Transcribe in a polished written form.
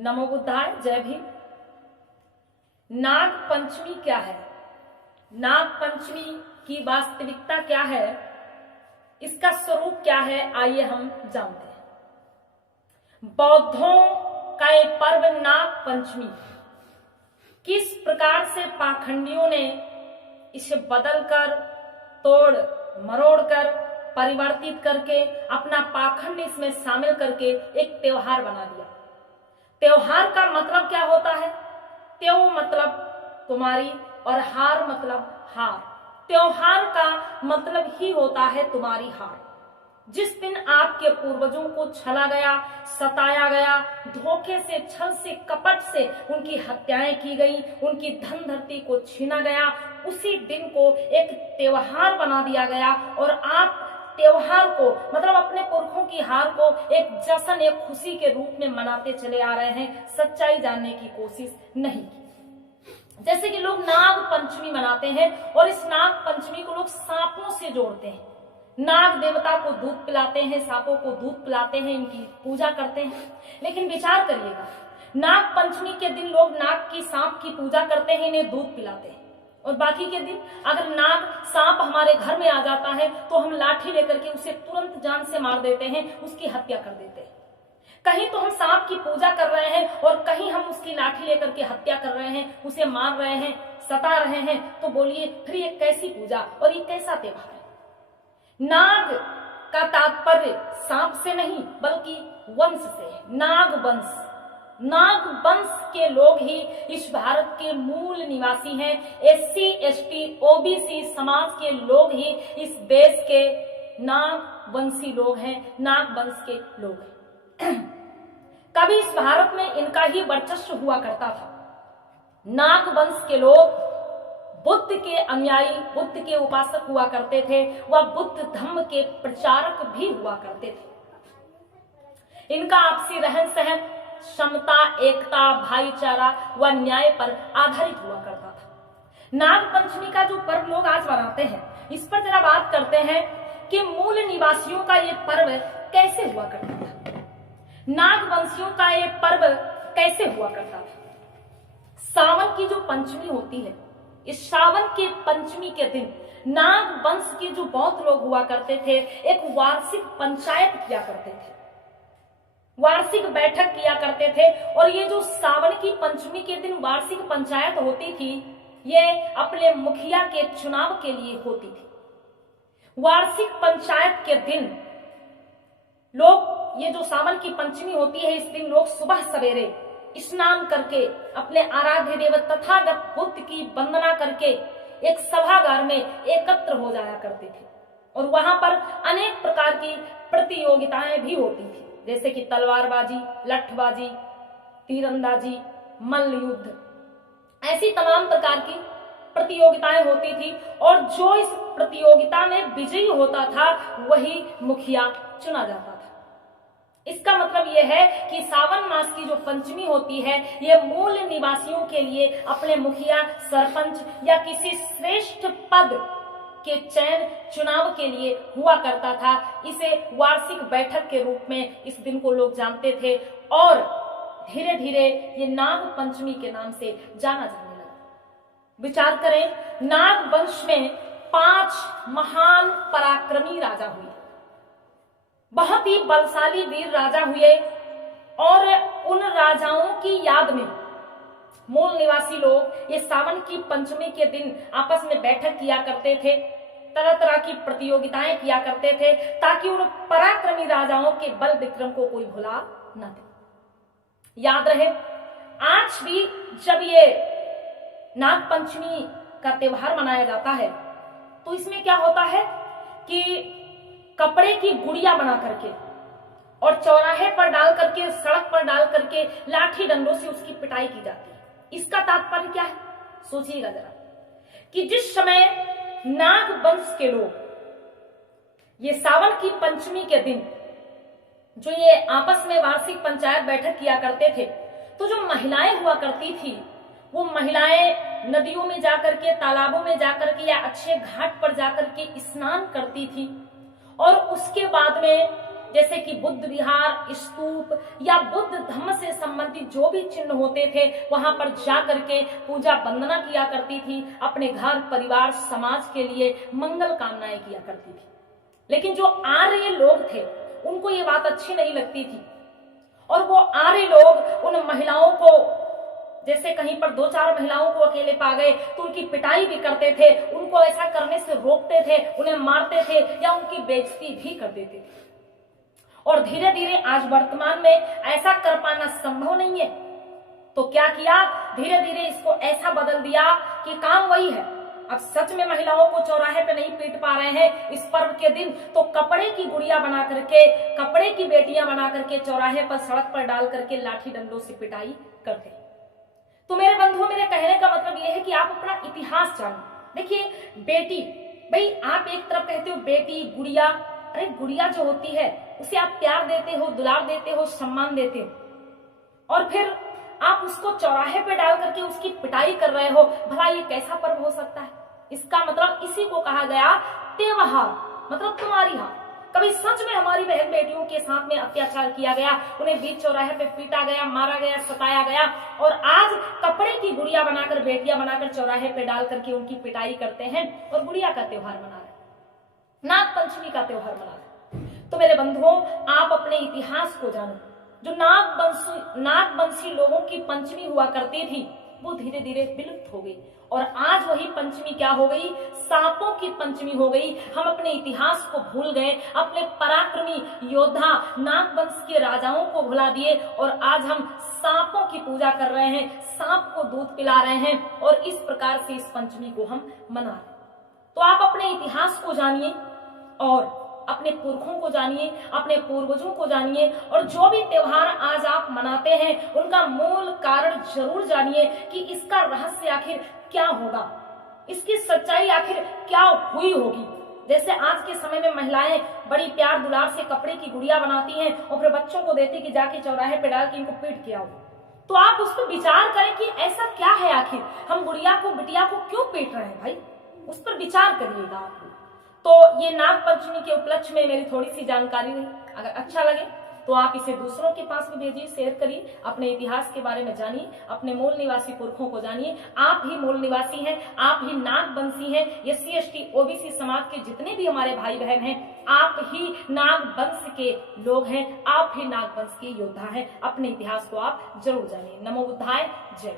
नमो बुद्धाय, जय भीम। नाग पंचमी क्या है? नाग पंचमी की वास्तविकता क्या है? इसका स्वरूप क्या है? आइए हम जानते हैं। बौद्धों का ये पर्व नाग पंचमी किस प्रकार से पाखंडियों ने इसे बदलकर, तोड़ मरोड़ कर, परिवर्तित करके अपना पाखंड इसमें शामिल करके एक त्योहार बना दिया। त्योहार का मतलब क्या होता है? त्यो मतलब तुम्हारी और हार मतलब हार। त्योहार का मतलब ही होता है तुम्हारी हार। जिस दिन आपके पूर्वजों को छला गया, सताया गया, धोखे से, छल से, कपट से उनकी हत्याएं की गई, उनकी धन धरती को छीना गया, उसी दिन को एक त्योहार बना दिया गया और आप त्योहार को मतलब अपने पुरखों की हार को एक जश्न, एक खुशी के रूप में मनाते चले आ रहे हैं, सच्चाई जानने की कोशिश नहीं की। जैसे कि लोग नाग पंचमी मनाते हैं और इस नाग पंचमी को लोग सांपों से जोड़ते हैं। नाग देवता को दूध पिलाते हैं, सांपों को दूध पिलाते हैं, इनकी पूजा करते हैं। लेकिन विचार करिएगा, नाग पंचमी के दिन लोग नाग की, सांप की पूजा करते हैं, इन्हें दूध पिलाते हैं, और बाकी के दिन अगर नाग सांप हमारे घर में आ जाता है तो हम लाठी लेकर के उसे तुरंत जान से मार देते हैं, उसकी हत्या कर देते हैं। कहीं तो हम सांप की पूजा कर रहे हैं और कहीं हम उसकी लाठी लेकर के हत्या कर रहे हैं, उसे मार रहे हैं, सता रहे हैं। तो बोलिए फिर ये कैसी पूजा और ये कैसा त्योहार है? नाग का तात्पर्य सांप से नहीं बल्कि वंश से है। नाग वंश, नाग वंश के लोग ही इस भारत के मूल निवासी हैं। SC ST OBC समाज के लोग ही इस देश के नाग वंशी लोग हैं, नाग वंश के लोग हैं। कभी इस भारत में इनका ही वर्चस्व हुआ करता था। नाग वंश के लोग बुद्ध के अनुयायी, बुद्ध के उपासक हुआ करते थे, वह बुद्ध धम्म के प्रचारक भी हुआ करते थे। इनका आपसी रहन सहन समता, एकता, भाईचारा व न्याय पर आधारित हुआ करता था। नाग पंचमी का जो पर्व लोग आज मनाते हैं, इस पर जरा बात करते हैं कि मूल निवासियों का ये पर्व कैसे हुआ करता था। नाग वंशियों का ये पर्व कैसे हुआ करता था? सावन की जो पंचमी होती है, इस सावन के पंचमी के दिन नाग वंश के जो बौद्ध लोग हुआ करते थे, एक वार्षिक पंचायत किया करते थे, वार्षिक बैठक किया करते थे। और ये जो सावन की पंचमी के दिन वार्षिक पंचायत होती थी, ये अपने मुखिया के चुनाव के लिए होती थी। वार्षिक पंचायत के दिन लोग, ये जो सावन की पंचमी होती है, इस दिन लोग सुबह सवेरे स्नान करके अपने आराध्य देव तथागत बुद्ध की वंदना करके एक सभागार में एकत्र हो जाया करते थे और वहां पर अनेक प्रकार की प्रतियोगिताएं भी होती थी, जैसे कि तलवारबाजी, लठबाजी, तीरंदाजी, मल्ल युद्ध, ऐसी तमाम प्रकार की प्रतियोगिताएं होती थी। और जो इस प्रतियोगिता में विजयी होता था वही मुखिया चुना जाता था। इसका मतलब यह है कि सावन मास की जो पंचमी होती है, यह मूल निवासियों के लिए अपने मुखिया, सरपंच या किसी श्रेष्ठ पद के चयन, चुनाव के लिए हुआ करता था। इसे वार्षिक बैठक के रूप में इस दिन को लोग जानते थे और धीरे धीरे ये नाग पंचमी के नाम से जाना जाने लगा। विचार करें, नाग वंश में 5 महान पराक्रमी राजा हुए, बहुत ही बलशाली वीर राजा हुए, और उन राजाओं की याद में मूल निवासी लोग ये सावन की पंचमी के दिन आपस में बैठक किया करते थे, तरह तरह की प्रतियोगिताएं किया करते थे, ताकि उन पराक्रमी राजाओं के बल विक्रम को कोई भुला न दे। याद रहे, आज भी जब ये नाग पंचमी का त्योहार मनाया जाता है तो इसमें क्या होता है कि कपड़े की गुड़िया बना करके और चौराहे पर डाल करके, सड़क पर डाल करके लाठी डंडों से उसकी पिटाई की जाती है। इसका तात्पर्य क्या है? सोचिएगा जरा कि जिस समय नाग वंश के लोग ये सावन की पंचमी के दिन जो ये आपस में वार्षिक पंचायत बैठक किया करते थे, तो जो महिलाएं हुआ करती थी, वो महिलाएं नदियों में जाकर के, तालाबों में जाकर के या अच्छे घाट पर जाकर के स्नान करती थी और उसके बाद में जैसे कि बुद्ध विहार, स्तूप या बुद्ध धम्म से संबंधित जो भी चिन्ह होते थे वहां पर जा करके पूजा वंदना किया करती थी, अपने घर परिवार समाज के लिए मंगल कामनाएं किया करती थी। लेकिन जो आर्य लोग थे उनको ये बात अच्छी नहीं लगती थी और वो आर्य लोग उन महिलाओं को, जैसे कहीं पर 2-4 महिलाओं को अकेले पा गए तो उनकी पिटाई भी करते थे, उनको ऐसा करने से रोकते थे, उन्हें मारते थे या उनकी बेइज्जती भी कर देते थे। और धीरे धीरे आज वर्तमान में ऐसा कर पाना संभव नहीं है, तो क्या किया, धीरे धीरे इसको ऐसा बदल दिया कि काम वही है। अब सच में महिलाओं को चौराहे पे नहीं पीट पा रहे हैं इस पर्व के दिन, तो कपड़े की गुड़िया बना करके, कपड़े की बेटियां बना करके चौराहे पर सड़क पर डाल करके लाठी डंडों से पिटाई करते। तो मेरे बंधुओं, मेरे कहने का मतलब यह है कि आप अपना इतिहास जानो। देखिए बेटी, भाई आप एक तरफ कहते हो बेटी, गुड़िया, अरे गुड़िया जो होती है उसे आप प्यार देते हो, दुलार देते हो, सम्मान देते हो, और फिर आप उसको चौराहे पे डाल करके उसकी पिटाई कर रहे हो। भला ये कैसा पर्व हो सकता है? इसका मतलब इसी को कहा गया त्योहार, मतलब तुम्हारी हार। कभी सच में हमारी बहन बेटियों के साथ में अत्याचार किया गया, उन्हें बीच चौराहे पे पीटा गया, मारा गया, सताया गया, और आज कपड़े की गुड़िया बनाकर, बेटियां बनाकर चौराहे पे डाल करके उनकी पिटाई करते हैं और गुड़िया का त्योहार मना रहे, नागपंचमी का त्योहार मना रहे। तो मेरे बंधुओं, आप अपने इतिहास को जानो। जो नागवंशी लोगों की पंचमी हुआ करती थी वो धीरे धीरे विलुप्त हो गई और आज वही पंचमी क्या हो गई, सांपों की पंचमी हो गई। हम अपने इतिहास को भूल गए, अपने पराक्रमी योद्धा नागवंश के राजाओं को भुला दिए और आज हम सांपों की पूजा कर रहे हैं, सांप को दूध पिला रहे हैं और इस प्रकार से इस पंचमी को हम मना रहे हैं। तो आप अपने इतिहास को जानिए और अपने पुरखों को जानिए, अपने पूर्वजों को जानिए, और जो भी त्योहार आज आप मनाते हैं उनका मूल कारण जरूर जानिए कि इसका रहस्य आखिर क्या होगा, इसकी सच्चाई आखिर क्या हुई होगी। जैसे आज के समय में महिलाएं बड़ी प्यार दुलार से कपड़े की गुड़िया बनाती हैं और फिर बच्चों को देती कि जाके चौराहे पे डाल के इनको पीट के आओ, तो आप उस पर विचार करें कि ऐसा क्या है, आखिर हम गुड़िया को, बिटिया को क्यों पीट रहे हैं भाई, उस पर विचार करिएगा आप। तो ये नागपंचमी के उपलक्ष्य में मेरी थोड़ी सी जानकारी रही। अगर अच्छा लगे तो आप इसे दूसरों के पास भी भेजिए, शेयर करिए, अपने इतिहास के बारे में जानिए, अपने मूल निवासी पुरखों को जानिए। आप ही मूल निवासी हैं, आप ही नागवंशी हैं। SC ST OBC समाज के जितने भी हमारे भाई बहन हैं, आप ही नागवंश के लोग हैं, आप ही नागवंश के योद्धा हैं। अपने इतिहास को आप जरूर जानिए। नमो बुद्धाय, जय।